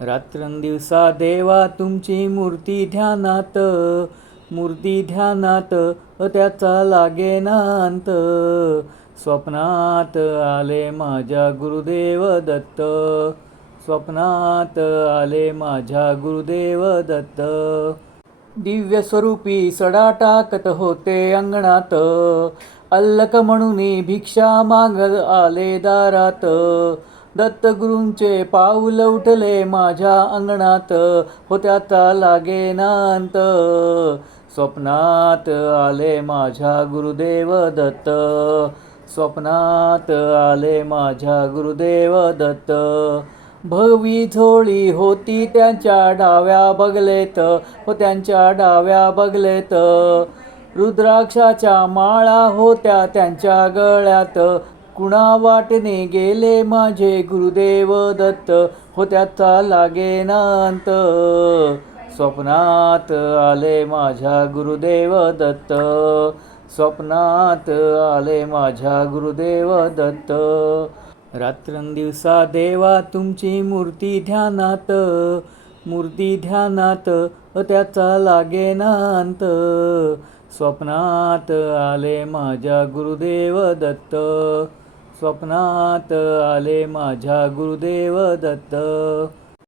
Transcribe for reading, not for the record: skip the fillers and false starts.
रात्रंदिवसा देवा तुमची मूर्ती ध्यानात त्याचा लागेना अंत. स्वप्नात आले माझ्या गुरुदेव दत्त, स्वप्नात आले माझ्या गुरुदेव दत्त. दिव्य स्वरूपी सडा टाकत होते अंगणात, अल्लक म्हणून भिक्षा मागत आले दारात. दत्तगुरूंचे पाऊल उठले माझ्या अंगणात, त्याचा लागेना अंत. स्वप्नात आले माझ्या गुरुदेव दत्त, स्वप्नात आले माझ्या गुरुदेव दत्त. भगवी झोळी होती त्यांच्या डाव्या बगलेत, त्यांच्या डाव्या बगलेत. रुद्राक्षाच्या माळा होत्या त्यांच्या गळ्यात, कुणा वाटेने गेले माझे गुरुदेव दत्त, त्याचा लागेना अंत. स्वप्नात आले माझ्या गुरुदेव दत्त, स्वप्नात आले माझ्या गुरुदेव दत्त. रात्रंदिवसा देवा तुमची मूर्ती ध्यानात त्याचा लागेना अंत. स्वप्नात आले माझ्या गुरुदेव दत्त, स्वप्नात आले माझ्या गुरुदेव दत्त.